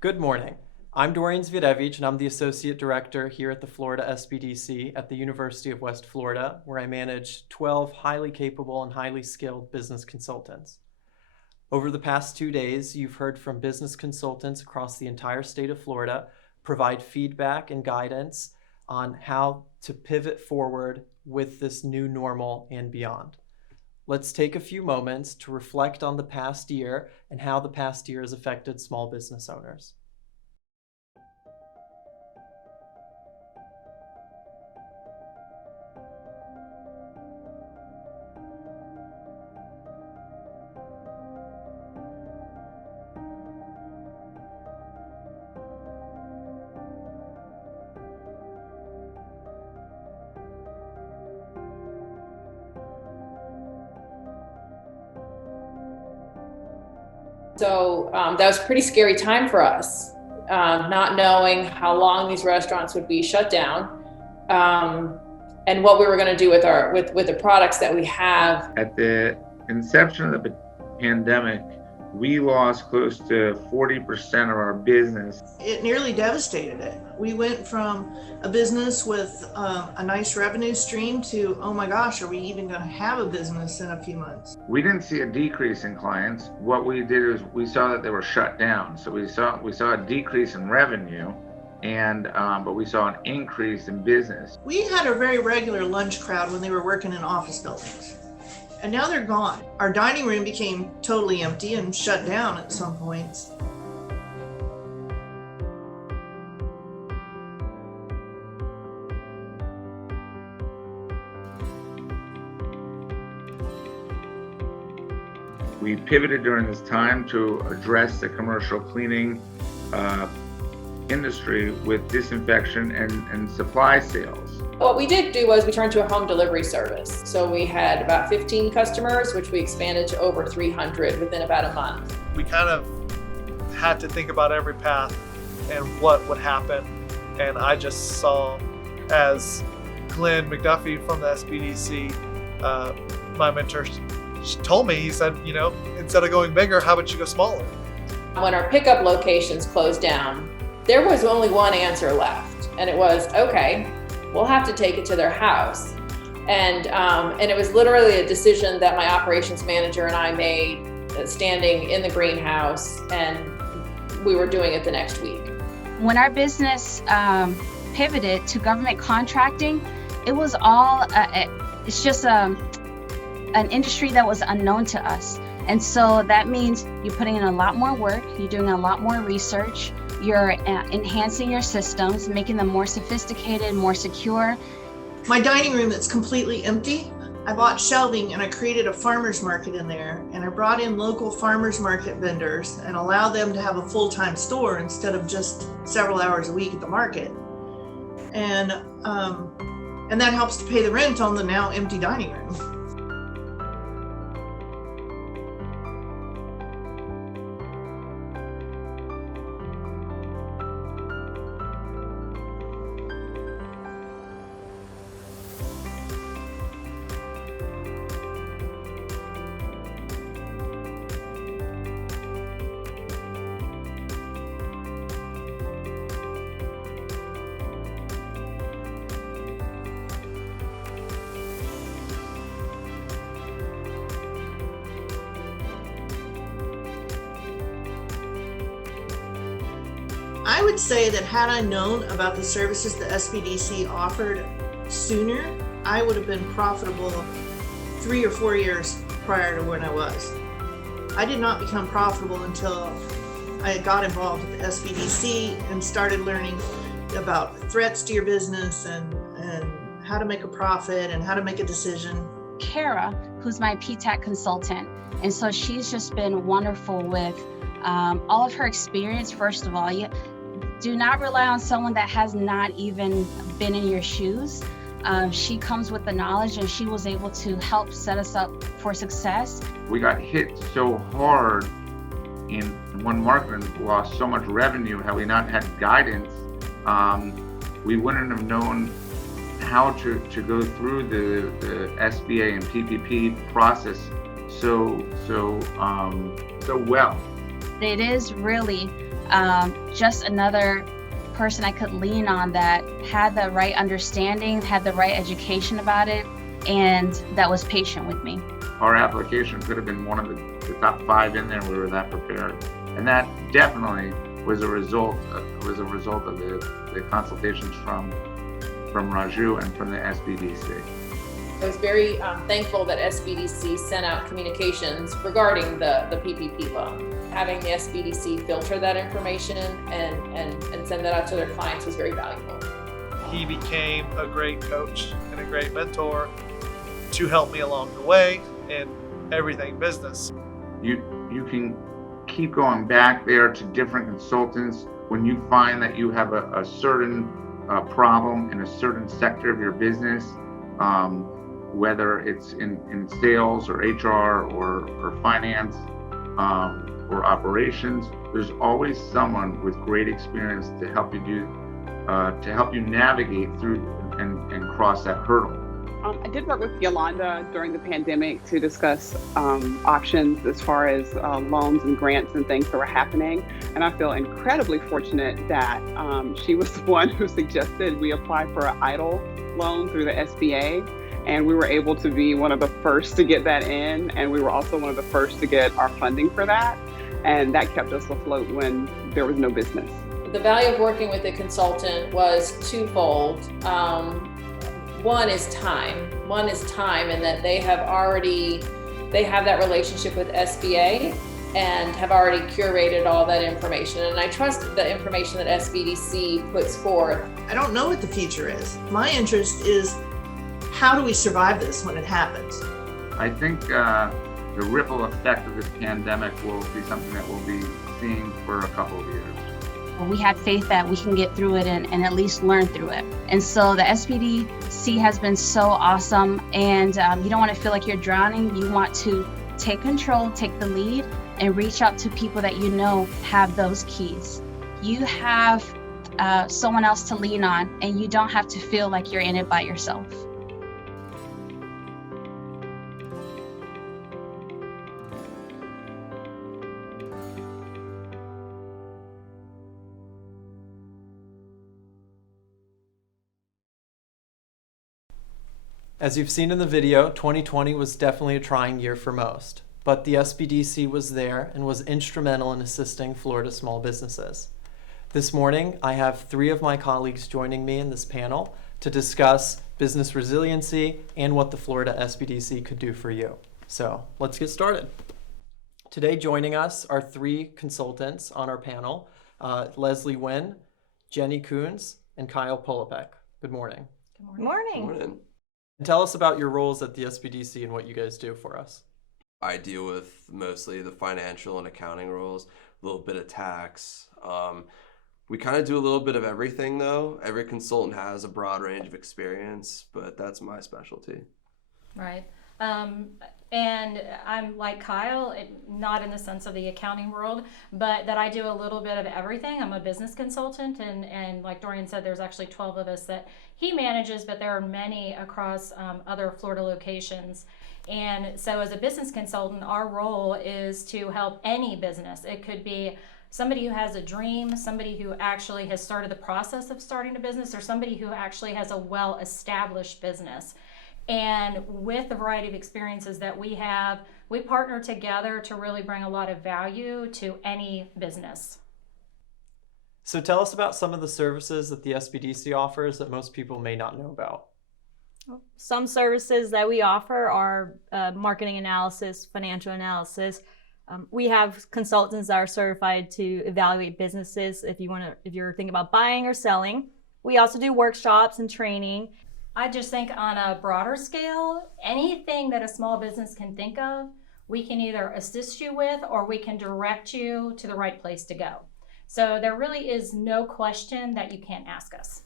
Good morning. I'm Dorian Zviedevich, and I'm the Associate Director here at the Florida SBDC at the University of West Florida, where I manage 12 highly capable and highly skilled business consultants. Over the past 2 days, you've heard from business consultants across the entire state of Florida provide feedback and guidance on how to pivot forward with this new normal and beyond. Let's take a few moments to reflect on the past year and how the past year has affected small business owners. So that was a pretty scary time for us, not knowing how long these restaurants would be shut down, and what we were going to do with the products that we have. At the inception of the pandemic, we lost close to 40% of our business. It nearly devastated it. We went from a business with a nice revenue stream to, oh my gosh, are we even going to have a business in a few months? We didn't see a decrease in clients. What we did is we saw that they were shut down. So we saw a decrease in revenue, but we saw an increase in business. We had a very regular lunch crowd when they were working in office buildings. And now they're gone. Our dining room became totally empty and shut down at some points. We pivoted during this time to address the commercial cleaning industry with disinfection and supply sales. What we did do was we turned to a home delivery service. So we had about 15 customers, which we expanded to over 300 within about a month. We kind of had to think about every path and what would happen. And I just saw, as Glenn McDuffie from the SBDC, my mentor, told me, he said, instead of going bigger, how about you go smaller? When our pickup locations closed down, there was only one answer left. And it was, okay, we'll have to take it to their house. And it was literally a decision that my operations manager and I made, standing in the greenhouse, and we were doing it the next week. When our business pivoted to government contracting, it was all, it's just an industry that was unknown to us. And so that means you're putting in a lot more work, you're doing a lot more research, you're enhancing your systems, making them more sophisticated, more secure. My dining room that's completely empty, I bought shelving and I created a farmer's market in there, and I brought in local farmer's market vendors and allowed them to have a full-time store instead of just several hours a week at the market. And that helps to pay the rent on the now empty dining room. I would say that had I known about the services the SBDC offered sooner, I would have been profitable 3 or 4 years prior to when I was. I did not become profitable until I got involved with the SBDC and started learning about threats to your business and how to make a profit and how to make a decision. Kara, who's my PTAC consultant, and so she's just been wonderful with all of her experience. First of all, do not rely on someone that has not even been in your shoes. She comes with the knowledge, and she was able to help set us up for success. We got hit so hard in one market and lost so much revenue. Had we not had guidance, we wouldn't have known how to go through the SBA and PPP process so well. it is really just another person I could lean on that had the right understanding, had the right education about it, and that was patient with me. Our application could have been one of the top 5 in there. We were that prepared, and that definitely was a result of the consultations from Raju and from the SBDC. I was very thankful that SBDC sent out communications regarding the PPP loan. Having the SBDC filter that information and send that out to their clients was very valuable. He became a great coach and a great mentor to help me along the way in everything business. You can keep going back there to different consultants when you find that you have a certain problem in a certain sector of your business, whether it's in sales or HR or finance or operations. There's always someone with great experience to help you navigate through and cross that hurdle. I did work with Yolanda during the pandemic to discuss options as far as loans and grants and things that were happening. And I feel incredibly fortunate that she was the one who suggested we apply for an EIDL loan through the SBA. And we were able to be one of the first to get that in. And we were also one of the first to get our funding for that. And that kept us afloat when there was no business. The value of working with a consultant was twofold. One is time in that they have that relationship with SBA and have already curated all that information. And I trust the information that SBDC puts forth. I don't know what the future is. My interest is, how do we survive this when it happens? I think the ripple effect of this pandemic will be something that we'll be seeing for a couple of years. We had faith that we can get through it and at least learn through it. And so the SBDC has been so awesome, and you don't want to feel like you're drowning. You want to take control, take the lead, and reach out to people that you know have those keys. You have someone else to lean on, and you don't have to feel like you're in it by yourself. As you've seen in the video, 2020 was definitely a trying year for most, but the SBDC was there and was instrumental in assisting Florida small businesses. This morning, I have 3 of my colleagues joining me in this panel to discuss business resiliency and what the Florida SBDC could do for you. So let's get started. Today joining us are 3 consultants on our panel, Leslie Wynn, Jenny Coons, and Kyle Polipek. Good morning. Good morning. Tell us about your roles at the SBDC and what you guys do for us. I deal with mostly the financial and accounting roles, a little bit of tax. We kind of do a little bit of everything though. Every consultant has a broad range of experience, but that's my specialty. Right. And I'm like Kyle, not in the sense of the accounting world, but that I do a little bit of everything. I'm a business consultant, and like Dorian said, there's actually 12 of us that he manages, but there are many across other Florida locations. And so as a business consultant, our role is to help any business. It could be somebody who has a dream, somebody who actually has started the process of starting a business, or somebody who actually has a well-established business. And with the variety of experiences that we have, we partner together to really bring a lot of value to any business. So tell us about some of the services that the SBDC offers that most people may not know about. Some services that we offer are marketing analysis, financial analysis. We have consultants that are certified to evaluate businesses if you're thinking about buying or selling. We also do workshops and training. I just think on a broader scale, anything that a small business can think of, we can either assist you with or we can direct you to the right place to go. So there really is no question that you can't ask us.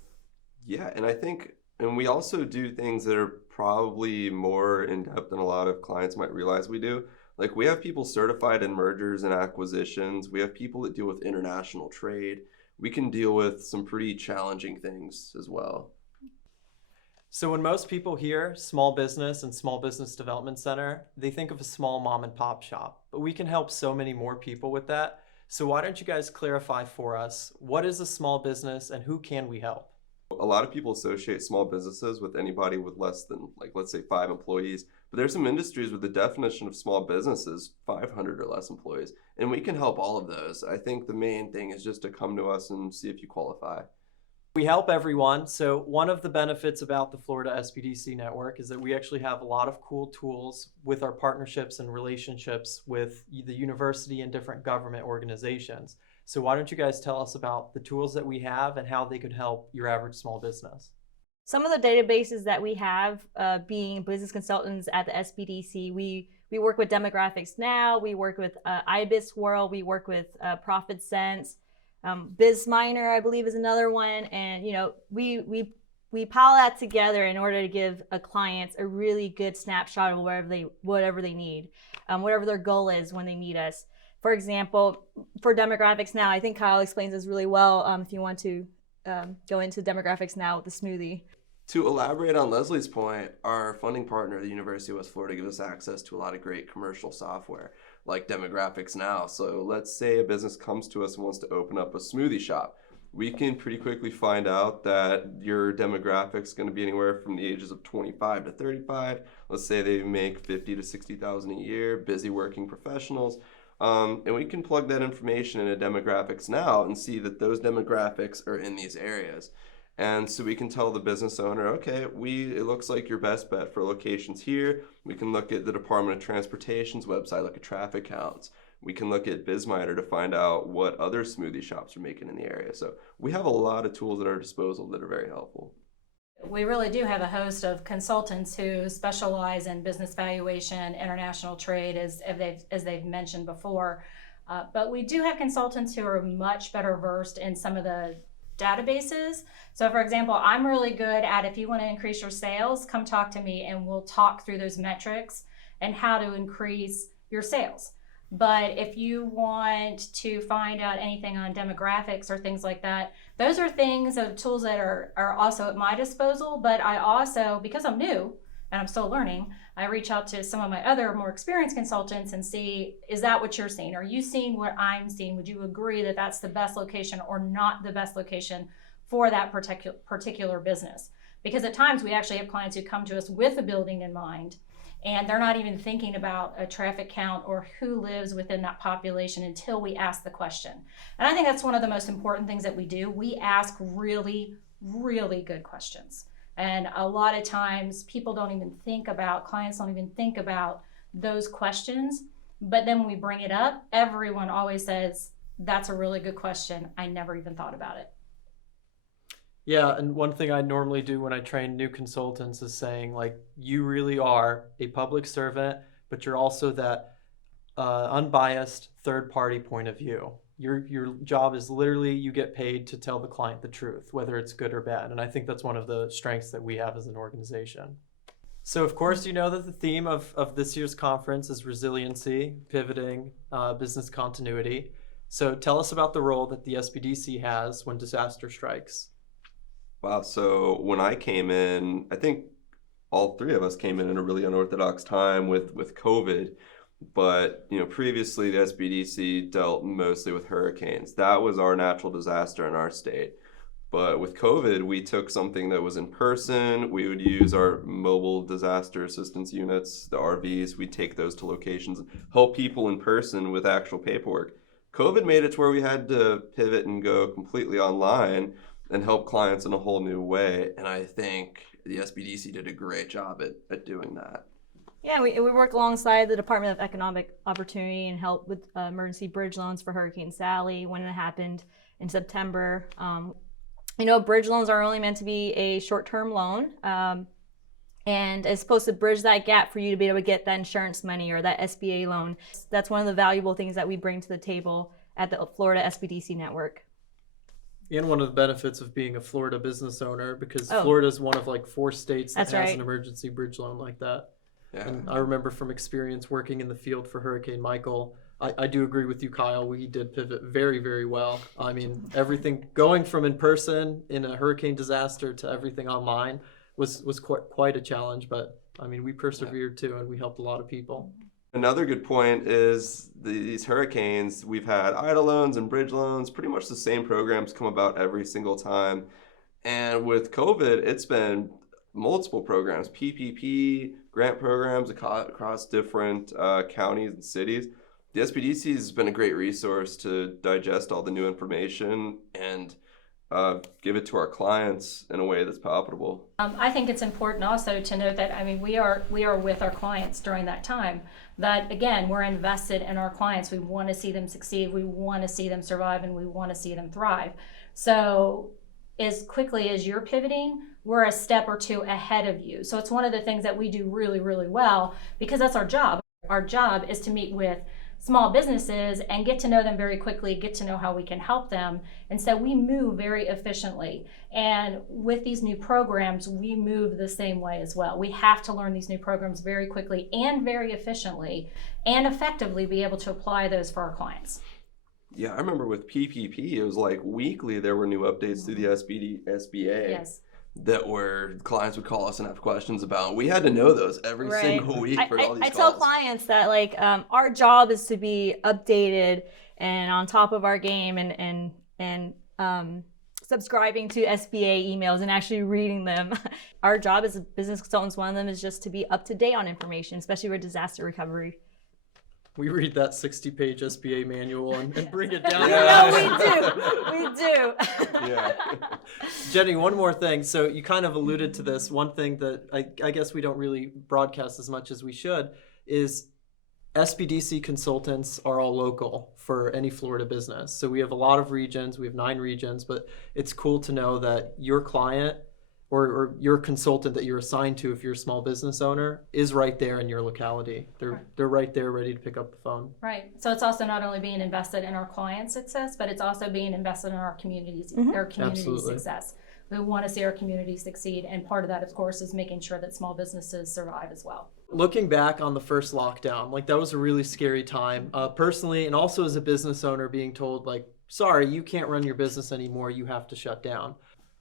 Yeah, and we also do things that are probably more in depth than a lot of clients might realize we do. Like we have people certified in mergers and acquisitions. We have people that deal with international trade. We can deal with some pretty challenging things as well. So when most people hear small business and small business development center, they think of a small mom and pop shop, but we can help so many more people with that. So why don't you guys clarify for us, what is a small business and who can we help? A lot of people associate small businesses with anybody with less than, like, let's say 5 employees. But there's some industries where the definition of small business is 500 or less employees. And we can help all of those. I think the main thing is just to come to us and see if you qualify. We help everyone. So one of the benefits about the Florida SBDC Network is that we actually have a lot of cool tools with our partnerships and relationships with the university and different government organizations. So why don't you guys tell us about the tools that we have and how they could help your average small business? Some of the databases that we have, being business consultants at the SBDC, we work with Demographics Now, we work with IBIS World, we work with Profit Sense, BizMiner, I believe, is another one, and we pile that together in order to give a client a really good snapshot of whatever they need, whatever their goal is when they meet us. For example, for Demographics Now, I think Kyle explains this really well. If you want to go into Demographics Now with the smoothie. To elaborate on Leslie's point, our funding partner, the University of West Florida, gives us access to a lot of great commercial software like Demographics Now. So let's say a business comes to us and wants to open up a smoothie shop. We can pretty quickly find out that your demographic is going to be anywhere from the ages of 25 to 35. Let's say they make 50 to 60,000 a year, busy working professionals. And we can plug that information into Demographics Now and see that those demographics are in these areas. And so we can tell the business owner, okay, it looks like your best bet for locations here. We can look at the Department of Transportation's website, look at traffic counts. We can look at BizMiner to find out what other smoothie shops are making in the area. So we have a lot of tools at our disposal that are very helpful. We really do have a host of consultants who specialize in business valuation, international trade, as they've mentioned before. But we do have consultants who are much better versed in some of the databases. So for example, I'm really good at, if you want to increase your sales, come talk to me and we'll talk through those metrics and how to increase your sales. But if you want to find out anything on demographics or things like that, those are things, tools that are also at my disposal. But I also, because I'm new and I'm still learning, I reach out to some of my other more experienced consultants and see, is that what you're seeing? Are you seeing what I'm seeing? Would you agree that that's the best location or not the best location for that particular business? Because at times we actually have clients who come to us with a building in mind, and they're not even thinking about a traffic count or who lives within that population until we ask the question. And I think that's one of the most important things that we do. We ask really, really good questions. And a lot of times clients don't even think about those questions. But then when we bring it up, everyone always says, that's a really good question. I never even thought about it. Yeah, and one thing I normally do when I train new consultants is saying, like, you really are a public servant, but you're also that unbiased third-party point of view. Your job is literally, you get paid to tell the client the truth, whether it's good or bad. And I think that's one of the strengths that we have as an organization. So of course, you know that the theme of this year's conference is resiliency, pivoting, business continuity. So tell us about the role that the SBDC has when disaster strikes. Wow, so when I came in, I think all three of us came in a really unorthodox time with COVID. But previously the SBDC dealt mostly with hurricanes. That was our natural disaster in our state. But with COVID, we took something that was in person. We would use our mobile disaster assistance units, the RVs. We'd take those to locations and help people in person with actual paperwork. COVID made it to where we had to pivot and go completely online and help clients in a whole new way. And I think the SBDC did a great job at doing that. Yeah, we worked alongside the Department of Economic Opportunity and helped with emergency bridge loans for Hurricane Sally when it happened in September. Bridge loans are only meant to be a short-term loan, and it's supposed to bridge that gap for you to be able to get that insurance money or that SBA loan. That's one of the valuable things that we bring to the table at the Florida SBDC Network. And one of the benefits of being a Florida business owner, because Florida is one of like 4 states that has an emergency bridge loan like that. Yeah. And I remember from experience working in the field for Hurricane Michael, I do agree with you, Kyle. We did pivot very, very well. I mean, everything going from in person in a hurricane disaster to everything online was quite a challenge. But I mean, we persevered too, and we helped a lot of people. Another good point is these hurricanes. We've had idle loans and bridge loans, pretty much the same programs come about every single time. And with COVID, it's been multiple programs, PPP, grant programs across different counties and cities. The SBDC has been a great resource to digest all the new information and give it to our clients in a way that's palatable. I think it's important also to note that, I mean, we are with our clients during that time. That again, we're invested in our clients. We want to see them succeed. We want to see them survive, and we want to see them thrive. So as quickly as you're pivoting, we're a step or two ahead of you. So it's one of the things that we do really, really well, because that's our job. Our job is to meet with small businesses and get to know them very quickly, get to know how we can help them. And so we move very efficiently. And with these new programs, we move the same way as well. We have to learn these new programs very quickly and very efficiently and effectively be able to apply those for our clients. Yeah, I remember with PPP, it was like weekly there were new updates to the SBA. Yes. That where clients would call us and have questions about. We had to know those every single week for all these I calls. tell clients that like our job is to be updated and on top of our game and subscribing to SBA emails and actually reading them. Our job as business consultants, one of them is just to be up to date on information, especially with disaster recovery. We read that 60-page SBA manual and bring it down. No, we do. Yeah. Jenny, one more thing. So you kind of alluded to this. One thing that I guess we don't really broadcast as much as we should is SBDC consultants are all local for any Florida business. So we have a lot of regions. We have 9 regions, but it's cool to know that your client or your consultant that you're assigned to, if you're a small business owner, is right there in your locality. They're right there ready to pick up the phone. Right. So it's also not only being invested in our client success, but it's also being invested in our communities, our community Absolutely. success. We want to see our community succeed, and part of that, of course, is making sure that small businesses survive as well. Looking back on the first lockdown, like that was a really scary time, personally, and also as a business owner being told, like, sorry, you can't run your business anymore, you have to shut down.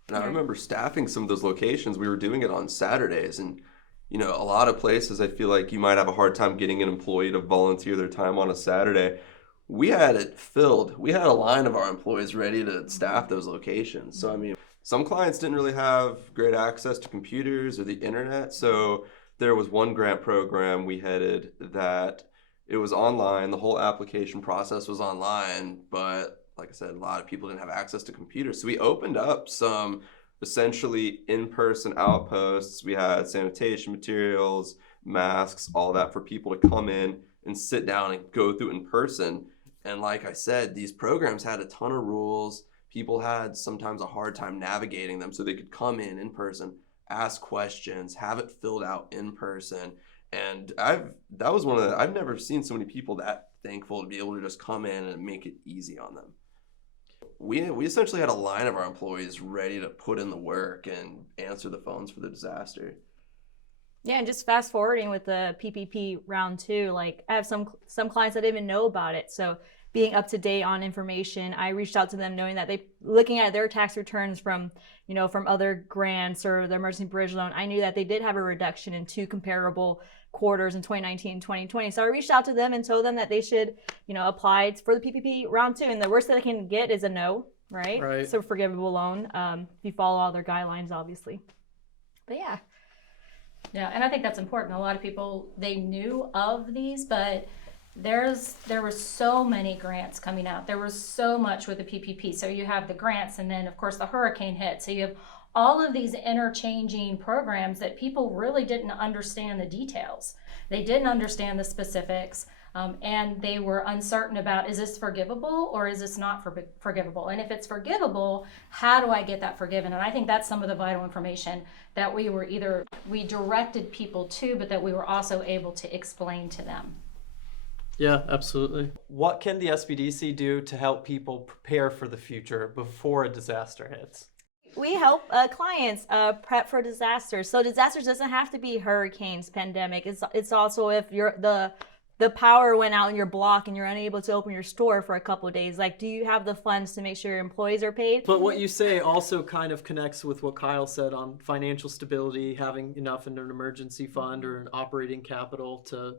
And I remember staffing some of those locations. We were doing it on Saturdays. And, you know, a lot of places, I feel like you might have a hard time getting an employee to volunteer their time on a Saturday. We had it filled. We had a line of our employees ready to staff those locations. So, I mean, some clients didn't really have great access to computers or the internet. So there was one grant program we headed that it was online. The whole application process was online, but like I said, a lot of people didn't have access to computers. So we opened up some essentially in-person outposts. We had sanitation materials, masks, all that for people to come in and sit down and go through in person. And like I said, these programs had a ton of rules. People had sometimes a hard time navigating them, so they could come in person, ask questions, have it filled out in person. And I've never seen so many people that thankful to be able to just come in and make it easy on them. We essentially had a line of our employees ready to put in the work and answer the phones for the disaster. Yeah, and just fast forwarding with the PPP round 2, like I have some clients that didn't even know about it. So being up to date on information, I reached out to them knowing that looking at their tax returns from other grants or the emergency bridge loan, I knew that they did have a reduction in 2 comparable quarters in 2019 and 2020. So I reached out to them and told them that they should, apply for the PPP round 2. And the worst that they can get is a no, right? Right. So forgivable loan, if you follow all their guidelines, obviously. But yeah. Yeah, and I think that's important. A lot of people, they knew of these, but there were so many grants coming out. There was so much with the PPP. So you have the grants, and then of course the hurricane hit. So you have all of these interchanging programs that people really didn't understand the details. They didn't understand the specifics, and they were uncertain about, is this forgivable or is this not forgivable? And if it's forgivable, how do I get that forgiven? And I think that's some of the vital information that we directed people to, but that we were also able to explain to them. Yeah, absolutely. What can the SBDC do to help people prepare for the future before a disaster hits? We help clients prep for disasters. So disasters doesn't have to be hurricanes, pandemic. It's also if the power went out in your block and you're unable to open your store for a couple of days. Like, do you have the funds to make sure your employees are paid? But what you say also kind of connects with what Kyle said on financial stability, having enough in an emergency fund or an operating capital to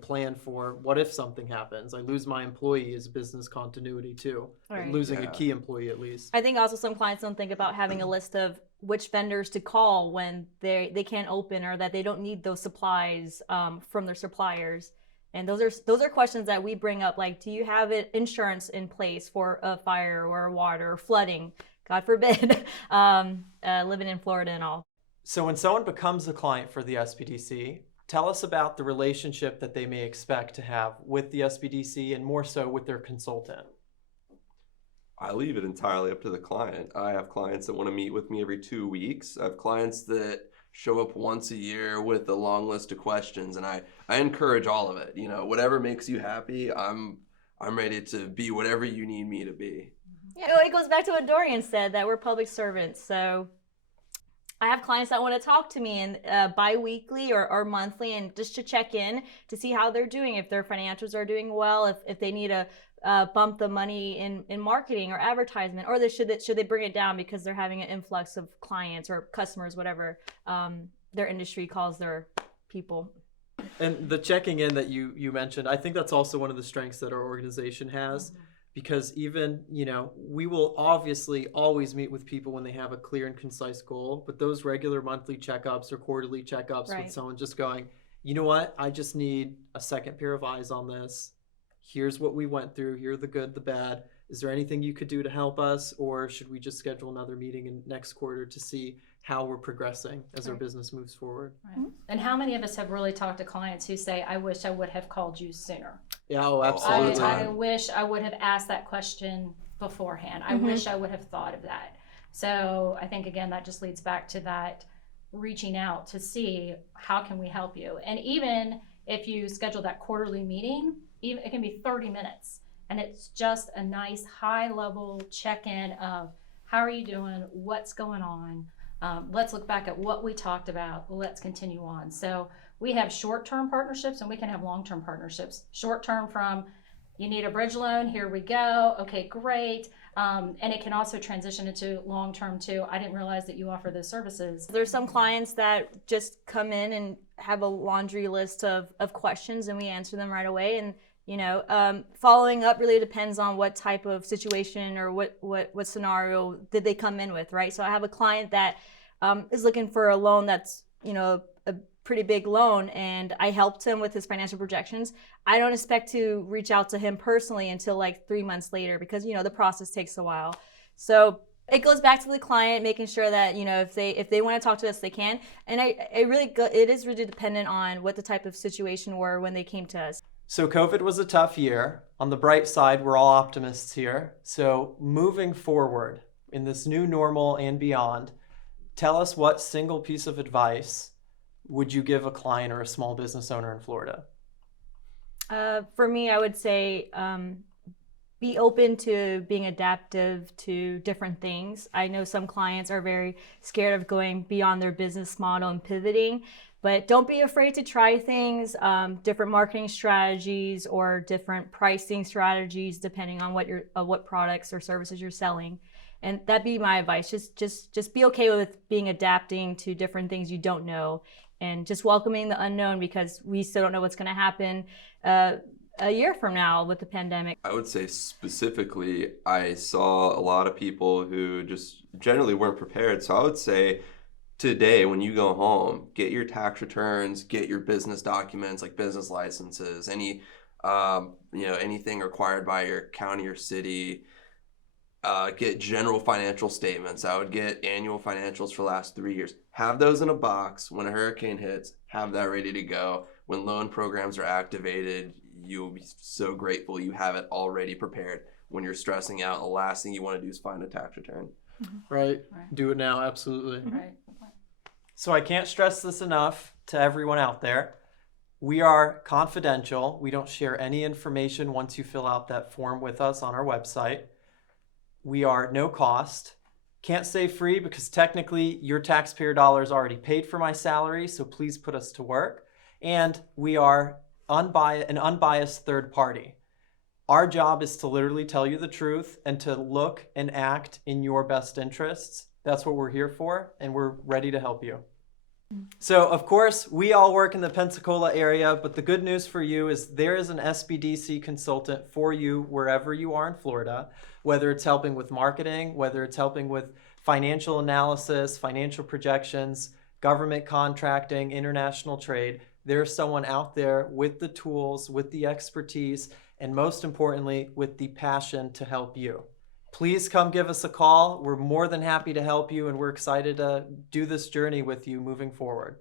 plan for what if something happens. I lose my employee is business continuity too. Right. Losing a Yeah. key employee at least. I think also some clients don't think about having a list of which vendors to call when they can't open or that they don't need those supplies from their suppliers. And those are questions that we bring up, like, do you have insurance in place for a fire or water or flooding? God forbid, living in Florida and all. So when someone becomes a client for the SBDC, tell us about the relationship that they may expect to have with the SBDC and more so with their consultant. I leave it entirely up to the client. I have clients that want to meet with me every 2 weeks. I have clients that show up once a year with a long list of questions, and I encourage all of it. Whatever makes you happy, I'm ready to be whatever you need me to be. Yeah, it goes back to what Dorian said, that we're public servants. So I have clients that want to talk to me and bi-weekly or monthly, and just to check in to see how they're doing, if their financials are doing well, if they need to bump the money in marketing or advertisement, or should they bring it down because they're having an influx of clients or customers, whatever their industry calls their people. And the checking in that you mentioned, I think that's also one of the strengths that our organization has. Mm-hmm. Because even, we will obviously always meet with people when they have a clear and concise goal, but those regular monthly checkups or quarterly checkups Right. with someone just going, you know what, I just need a second pair of eyes on this. Here's what we went through. Here are the good, the bad. Is there anything you could do to help us? Or should we just schedule another meeting in next quarter to see how we're progressing as our business moves forward? Right. And how many of us have really talked to clients who say, I wish I would have called you sooner? Yeah, absolutely. I wish I would have asked that question beforehand. I wish I would have thought of that. So I think, again, that just leads back to that reaching out to see how can we help you. And even if you schedule that quarterly meeting, it can be 30 minutes. And it's just a nice high-level check-in of how are you doing, what's going on. Let's look back at what we talked about. Let's continue on. So we have short-term partnerships and we can have long-term partnerships. Short-term from you need a bridge loan, here we go. Okay, great. And it can also transition into long-term too. I didn't realize that you offer those services. There's some clients that just come in and have a laundry list of questions and we answer them right away. And following up really depends on what type of situation or what scenario did they come in with, right? So I have a client that is looking for a loan that's, a pretty big loan, and I helped him with his financial projections. I don't expect to reach out to him personally until like 3 months later because, the process takes a while. So it goes back to the client, making sure that, if they want to talk to us, they can. And it is really dependent on what the type of situation were when they came to us. So COVID was a tough year. On the bright side, we're all optimists here. So moving forward in this new normal and beyond, tell us what single piece of advice would you give a client or a small business owner in Florida? For me, I would say be open to being adaptive to different things. I know some clients are very scared of going beyond their business model and pivoting. But don't be afraid to try things, different marketing strategies or different pricing strategies, depending on what products or services you're selling. And that'd be my advice. Just be okay with adapting to different things you don't know, and just welcoming the unknown because we still don't know what's going to happen a year from now with the pandemic. I would say specifically, I saw a lot of people who just generally weren't prepared. So I would say, today, when you go home, get your tax returns, get your business documents like business licenses, anything required by your county or city. Get general financial statements. I would get annual financials for the last 3 years. Have those in a box. When a hurricane hits, have that ready to go. When loan programs are activated, you'll be so grateful you have it already prepared. When you're stressing out, the last thing you want to do is find a tax return. Right. Do it now. Absolutely. Right. So I can't stress this enough to everyone out there. We are confidential. We don't share any information once you fill out that form with us on our website. We are no cost. Can't say free because technically your taxpayer dollars already paid for my salary, so please put us to work. And we are an unbiased third party. Our job is to literally tell you the truth and to look and act in your best interests. That's what we're here for, and we're ready to help you. So, of course, we all work in the Pensacola area, but the good news for you is there is an SBDC consultant for you wherever you are in Florida, whether it's helping with marketing, whether it's helping with financial analysis, financial projections, government contracting, international trade. There's someone out there with the tools, with the expertise, and most importantly, with the passion to help you. Please come give us a call. We're more than happy to help you, and we're excited to do this journey with you moving forward.